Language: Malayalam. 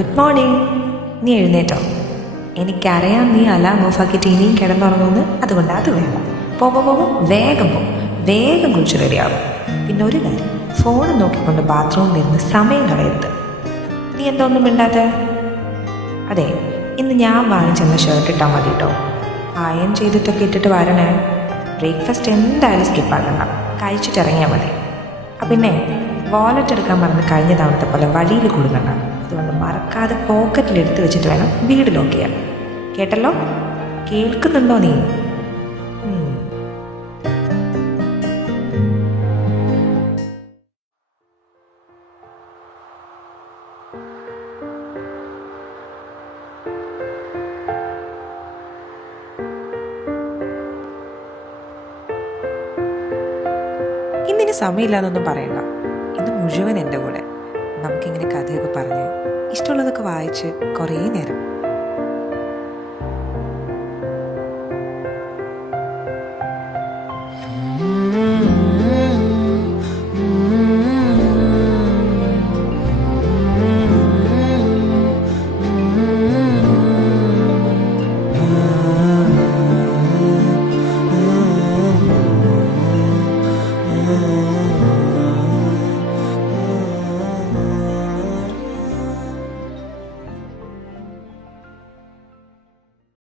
Good morning. നീ എഴുന്നേറ്റോ? എനിക്കറിയാം നീ അലാം ഓഫാക്കിയിട്ട് ഇനിയും കിടന്നുറങ്ങുമെന്ന്, അതുകൊണ്ട് അത് വേണം. വേഗം വേഗം കുളിച്ച് റെഡിയാകും. പിന്നെ ഒരു കാര്യം, ഫോൺ നോക്കിക്കൊണ്ട് ബാത്റൂമിൽ ഇരുന്ന് സമയം കളയരുത്. നീ എന്താ ഒന്നും മിണ്ടാത്ത? അതെ, ഇന്ന് ഞാൻ വാങ്ങിച്ചെന്ന ഷർട്ട് ഇട്ടാൽ മതി കേട്ടോ. അയൺ ചെയ്തിട്ടൊക്കെ ഇട്ടിട്ട് വരണേ. ബ്രേക്ക്ഫാസ്റ്റ് എന്തായാലും സ്കിപ്പാക്കണ്ട, കഴിച്ചിട്ടിറങ്ങിയാൽ മതി. പിന്നെ വാലറ്റ് എടുക്കാൻ പറഞ്ഞ് കഴിഞ്ഞ തവണത്തെ പോലെ വഴിയിൽ കൊടുക്കണ്ട. അതുകൊണ്ട് മറക്കാതെ പോക്കറ്റിൽ എടുത്ത് വെച്ചിട്ട് വേണം വീട് ലോക്ക് ചെയ്യാൻ. കേട്ടല്ലോ? കേൾക്കുന്നുണ്ടോ നീ? ഇന്നിനി സമയമില്ലാന്നൊന്നും പറയണ്ട. ഇന്ന് മുഴുവൻ എൻ്റെ കൂടെ നമുക്കിങ്ങനെ കഥയൊക്കെ പറഞ്ഞ് ഇഷ്ടമുള്ളതൊക്കെ വായിച്ച് കുറേ നേരം